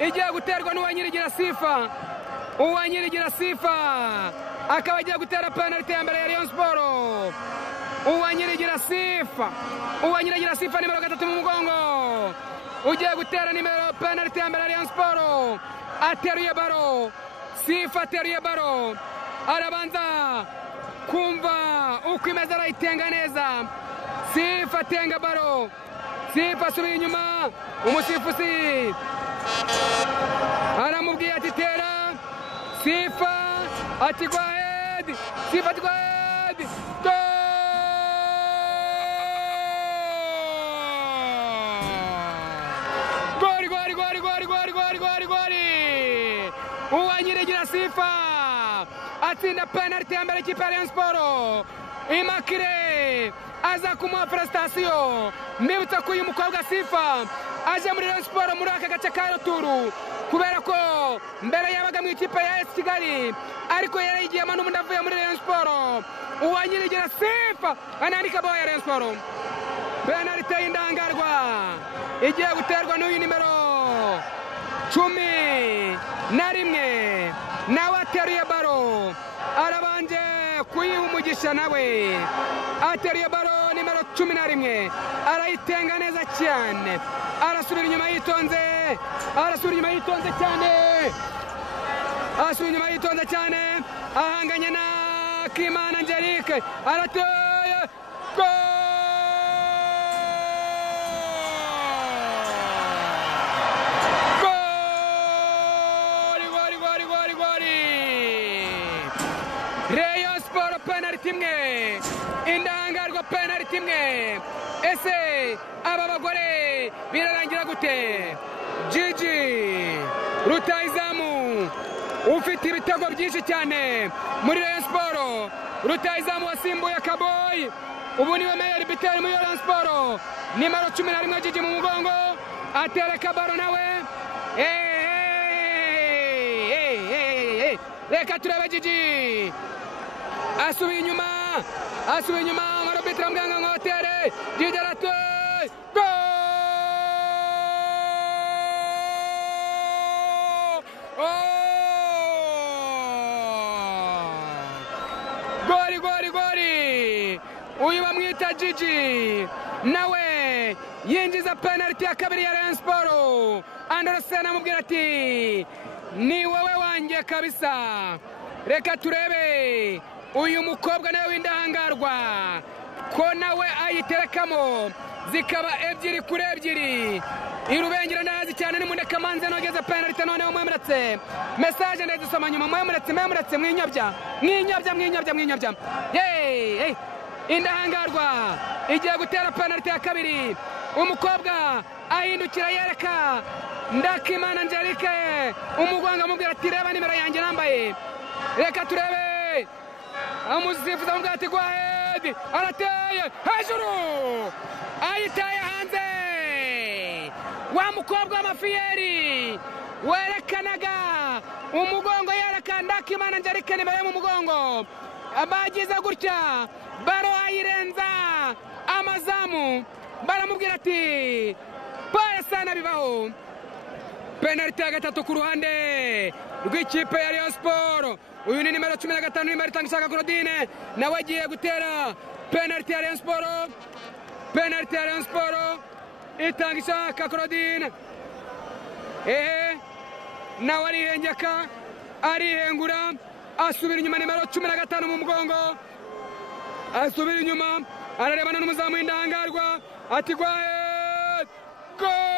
igiye guterwa n'uwanyirigira Sifa. Uwanyirigira Sifa akaba agiye gutera penalty ya mbere ya Rayon Sport. Uwanyirigira Sifa nimero 3 mu mugongo ugiye gutera nimero penalty ya mbere ya Rayon Sport. Ateruye baro, Sifa ateruye baro, arabanza kumva uko imeze arayitenga neza. Sifa atenga baro, Sifa asubira inyuma, umusifuzi aramubwiye ati tera. Sifa ati go ahead, Sifa ati go ahead, goli. Uwanyirigira Sifa atsinda penalty ya mbere ikipe ya Rayon Sport. Imakire aza kumuha prestation. Mbibutsa ko uyu mukobwa Sifa aje muri Rayon Sport muri aka gace ka Ruturu kubera ko mbere yabaga mu ikipe ya AS Kigali ariko yarigiyemo n'umuntu avuye muri Rayon Sport. Uwanyirigira Sifa anandika bao ya Rayon Sport. Penalty y'indangarwa igiye guterwa n'uyu nimero 11 nawe ateruye baro, arabanje kuyiha umugisha nawe ateruye baro nimero 11 arayitenga neza cyane, arasubira inyuma yitonze cyane, ahanganye na Kimana Angelique, arateye Rayon Sport penalty imwe, indangarwa penalty imwe. Ese aba bagore birarangira gute? Gigi rutayizamu ufite ibitego byinshi cyane muri Rayon Sport, rutayizamu wasimbuye Kaboy, ubu niwe meilleur buteur muri Rayon Sport, nimero 11 Gigi mu mugongo atereka baro nawe. Reka turebe Gigi asubiye inyuma arabitra mganga ngotere Gigi aratoye goli. Uyu bamwita Gigi nawe yinjiza penalty ya kabiri ya Rayon Sport. Andersen amubwira ati ni wowe wanjye kabisa. Reka turebe uyu mukobwa nawe w'indahangarwa ko nawe ayiterekamo zikaba 2-2 irubengera ndazi cyane n'Imundeka Manze nogeze penalty noneho mwemuretse message ndazisoma nyuma mwemuretse mwinyabya. Hey indahangarwa igiye gutera penalty ya kabiri, umukobwa ahindukira yereka Ndakimana Angelique umugwanga amubwira ati reba nimero yanjye nambaye. Reka turebe umusifuzi amubwira ati go ahead, arateye hejuru ayitaye hanze. Wa mukobwa w'amafiyeri werekanaga umugongo yereka Ndakimana Angelique nimero mu mugongo, abagize gutya baro ayirenza amazamu, baramubwira ati pole sana bibaho. Penalty ya gatatu ku ruhande rw'ikipe ya Rayon Sport. Uyu ni nimero 15 nimero itangishaka Claudine nawe agiye gutera penalty ya Rayon Sport. Itangishaka Claudine nawe arihengeka arihengura asubira inyuma nimero 15 mu mugongo, asubira inyuma ararebana n'umuzamu w'indahangarwa ati go ahead, goli.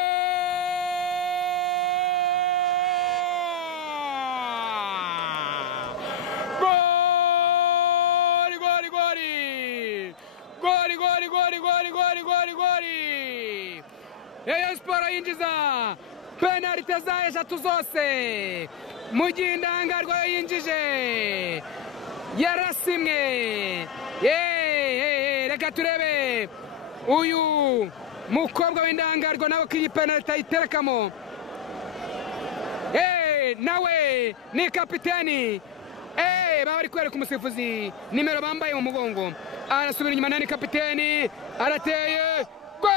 Rayon Sport yinjiza penalty za eshatu zose mu gihe indahangarwa yinjije yarasimwe. Reka turebe uyu mukobwa w'indahangarwa nawe ko iyi penalty ayiterekamo. Nawe ni kapiteni. Bari kwereka umusifuzi nimero bambaye mu mugongo, arasubira inyuma nani kapiteni arateye go.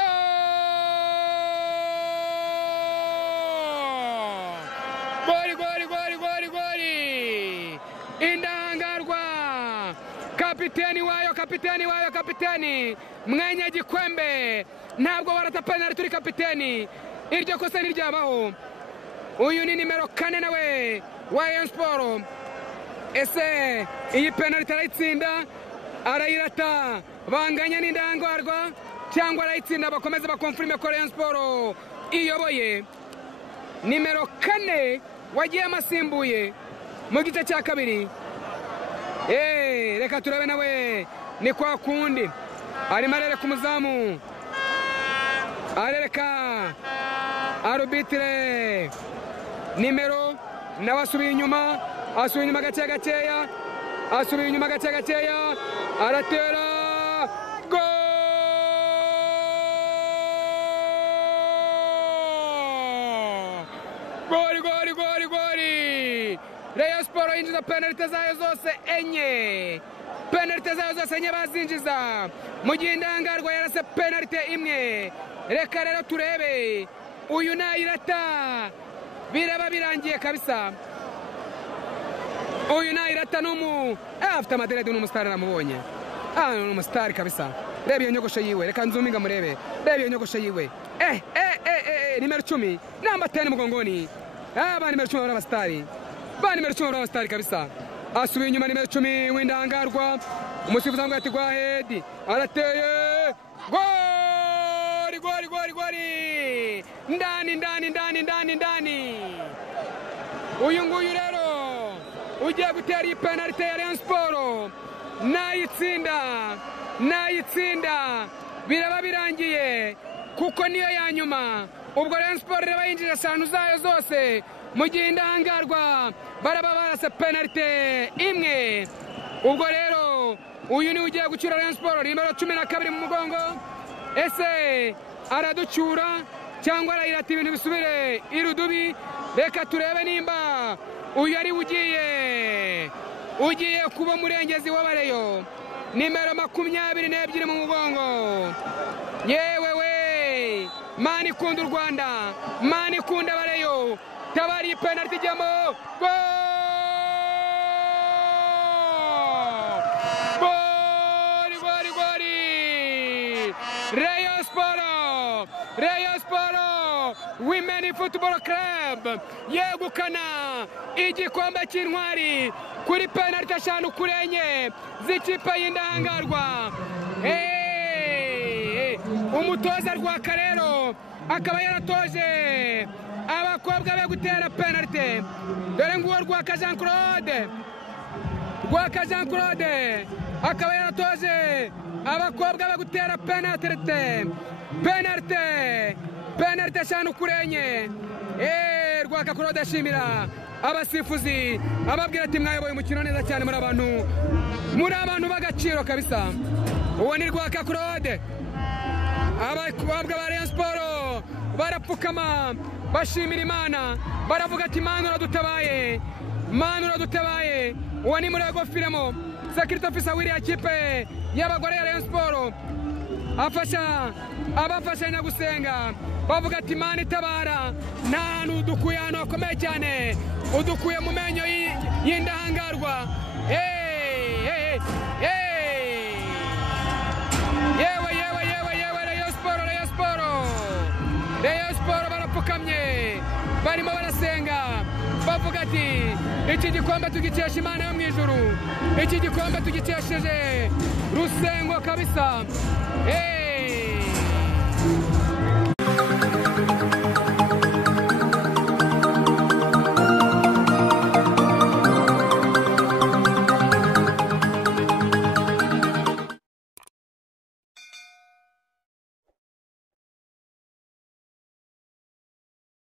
goli indahangarwa kapiteni mwenye gikwembe ntabwo barata penalty turi kapiteni iryo kosa niryabaho uyu ni nimero 4 nawe wa Rayon Sport ese iyi penalty arayitsinda arayirata banganya n'indahangarwa cyangwa arayitsinda bakomeza bakonfirme ko Rayon Sport iyoboye nimero 4 wagiye amasimbuye mu gice cya kabiri reka turabe nawe ni kwa kundi arimo arereka umuzamu arereka arbitre nimero nawe asubiye inyuma gakeya aratera goli Rayon Sport yinjiza penalty zayo zose enye bazinjiza mu gihe indahangarwa yarase penalty imwe reka rero turebe uyu nayirata biraba birangiye kabisa uyu nayirata afite amaderede n'umusitari namubonye ni umusitari kabisa reba iyo nyogosho yiwe reka nzuminga murebe reba iyo nyogosho yiwe nimero 10 namba 10 mugongoni ba nimero 10 barabasitari kabisa asubiye inyuma nimero 10 w'indahangarwa umusifuzi ngo ati gwa head arateye goli ndani uyu nguyu rero ugiye gutera iyi penalty ya Rayon Sport nayitsinda biraba birangiye kuko niyo ya nyuma ubwo Rayon Sport reba yinjije 5 zayo zose mu gihe indahangarwa baraba barase penalty imwe ubwo rero uyu ni ugiye gucyura Rayon Sport nimero 12 mu mugongo ese araducyura cyangwa arayirata ibintu bisubire irudubi reka turebe nimba uyu ari ugiye kuba murengezi w'abareyo nimero 22 mu mugongo yewewe mani ikunda u Rwanda mani ikunda abareyo tabari penalty ijyamo goli Rayon Sport Women Football Club yegukana igikombe cy'intwari kuri penalty 5 kuri enye z'ikipe y'indahangarwa umutoza Rwaka rero akaba yaratoje abakobwa be gutera penalty dore nguwo Rwaka Jean Claude akaba yaratoje abakobwa be gutera penalty 5 kuri enye Rwaka Claude ashimira abasifuzi ababwira ati mwayoboye umukino neza cyane muri abantu b'agaciro kabisa uwo ni Rwaka Claude abakobwa ba Rayon Sport barapfukama bashimira Imana baravuga ati Mana uradutabaye uwo ni Murego Firemo security officer w'iriya kipe y'abagore ya Rayon Sport abafashanya gusenga bavuga ati Imana itabara nta hantu udukuye ahantu hakomeye cyane udukuye mu menyo y'indahangarwa yewe Rayon Sport barapfukamye barimo barasenga bavuga ati iki gikombe tugikesha Imana yo mu ijuru iki gikombe tugikesheje Rusengo kabisa